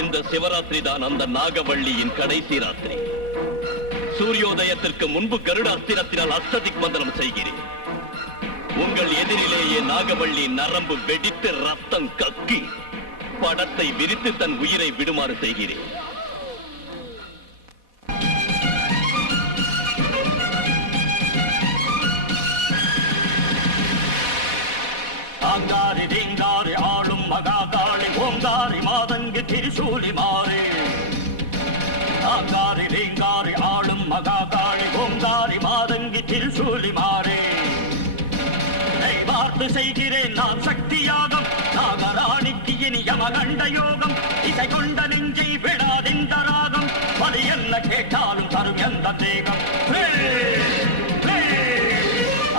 இந்த சிவராத்திரி தான் அந்த நாகவள்ளியின் கடைசி ராத்திரி. சூரியோதயத்திற்கு முன்பு கருடாஸ்திரத்தினால் அஷ்டதிக் மந்திரம் செய்கிறேன். உங்கள் எதிரிலேயே நாகவள்ளி நரம்பு வெடித்து ரத்தம் கக்கி படத்தை விரித்து தன் உயிரை விடுமாறு செய்கிறேன். ஆங்காரி ரீங்காரி ஆளும் மகாகாளி ஓங்காரி மாதங்கு திரிசூலி மாறி. ஆங்காரி ரீங்காரி ஆளும் மகாகாளி ஓங்காரி மாதங்கி திரிசூலி மாறி. பார்த்து செய்கிறேன் நான் சக்தி யாகம். நாகராணிக்கு இனி யமகண்ட யோகம். இசை கொண்ட நெஞ்சை விடாதிந்த ராகம். அது என்ன கேட்டாலும் தரும் எந்த தேகம்.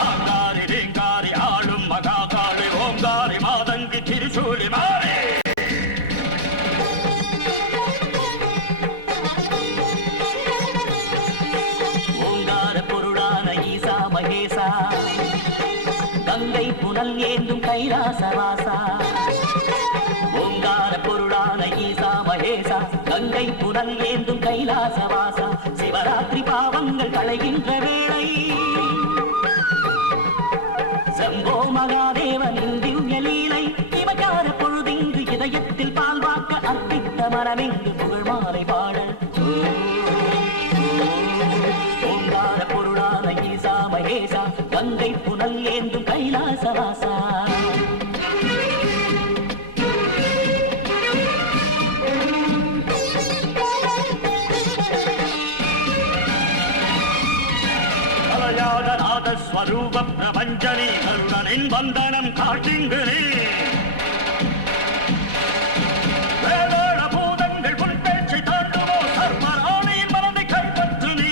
ஆங்காரி ரீங்காரி ஆளும் மகாகாளி ஓங்காரி மாதங்கி திரிசூலி மாறி. ஓங்கார பொருளான ஈசா மகேசா கங்கை புனல் ஏந்தும் கைலாசவாசா. ஓங்கார பொருளான ஈசா மகேசா கங்கை புனல் ஏந்தும் கைலாசவாசா. சிவராத்திரி பாவங்கள் களைகின்ற வேளை சம்போ மகாதேவனின் திவ்ய லீலை. இவகார பொழுதிங்கு இதயத்தில் பால் வாக்க அர்ப்பித்த மனமிங்கு புகழ் மாலை பாட. ஓங்கார பொருளான ஈசா மகேசா கங்கை புனல் ஏந்தும் கைலாசவாசா. அலயாதநாத ஸ்வரூப பிரபஞ்சனி கருணனின் வந்தனம் காட்டுங்களே. வேதாள பூதங்கள் உன் பேச்சை தாண்டுமோ சர்வராணியின் மனதை கைப்பற்று நீ.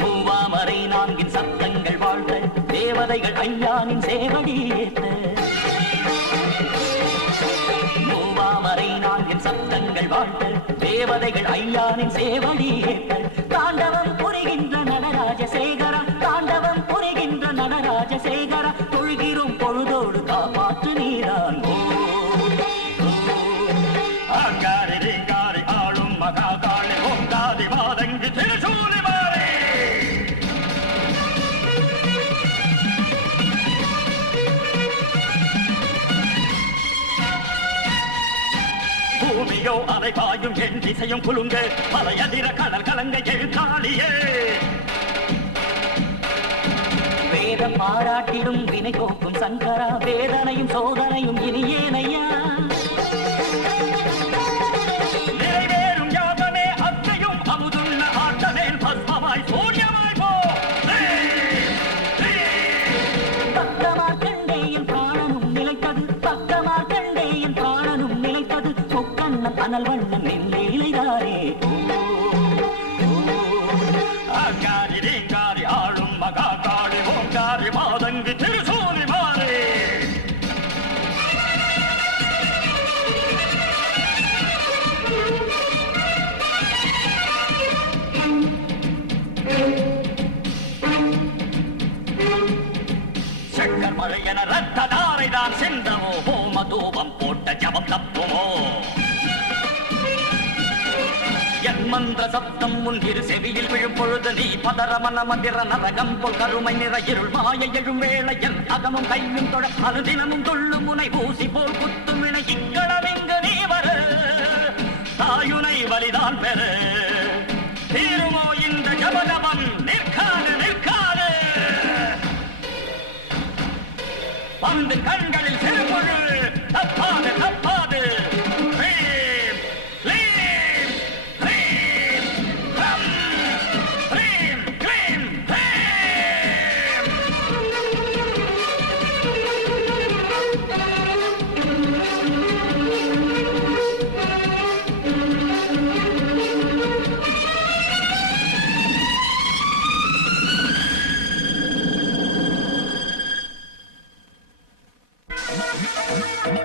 மூவாமரை நான்கின் சப்தங்கள் வாழ்த்த தேவதைகள் ஐயானின் சேவடி ஏற்ற. மூவாமரை நான்கின் சப்தங்கள் வாழ்த்த தேவதைகள் ஐயானின் சேவடி ஏற்ற. தாண்டவம் புரிகின்ற நடராஜசேகரா. தாண்டவம் புரிகின்ற நடராஜசேகரா. தொழுகிறோம் பொழுதோடு காப்பாற்று நீரான். ஆங்காரி ரீங்காரி ஆளும் மகாகாளி ஓங்காரி மாதங்கி திரிசூலி மாறி. பூமியோ அதை பாயும் என் திசையும் குலுங்க. மலையதிர கடல் கலங்க எழுத்தாளியே. வேதம் பாராட்டிடும் வினை போக்கும் சங்கரா. வேதனையும் சோதனையும் இனியேனையா. நிறைவேறும் யாதமே அத்தையும் அமுதுள்ள ஆட்டமேல் பஸ்மமாய் சூரியமாய் போ. பக்கமார் கண்டேயின் பிராணனும் நிலைத்தது. பக்கமார் கண்டேயின் பிராணனும் நிலைத்தது. முக்கண்ணன் அனல் வண்ணன் நெல்லைதாரே. ஆங்காரி ரீங்காரி ஆளும் மகாகாளி ஓங்காரி மாதங்கி திரிசூலி மாறி. சக்கர் மழை என ரத்த தாரை தான் சிந்தமோ. ஹோம தூபம் போட்ட ஜபம் தப்புமோ. என் மந்திர சப்தம் உன் இரு செவியில் விழும் பொழுது நீ பதற மன மந்திர நரகம் போல் கருமை நிற இருள் மாய எழும் வேளை. என் அகமும் கையும் தொட அனுதினமும் துள்ளும் முனை ஊசி போல் குத்தும் வினை. இக்களவெங்கு நீ வர தாயுனை வலிதான் பெற. தீருமோ இந்த ஜபதபம் நிற்காது நிற்காது. வந்து கண்களில் சிறுபொழு தப்பாது தப்பாது. Thank you.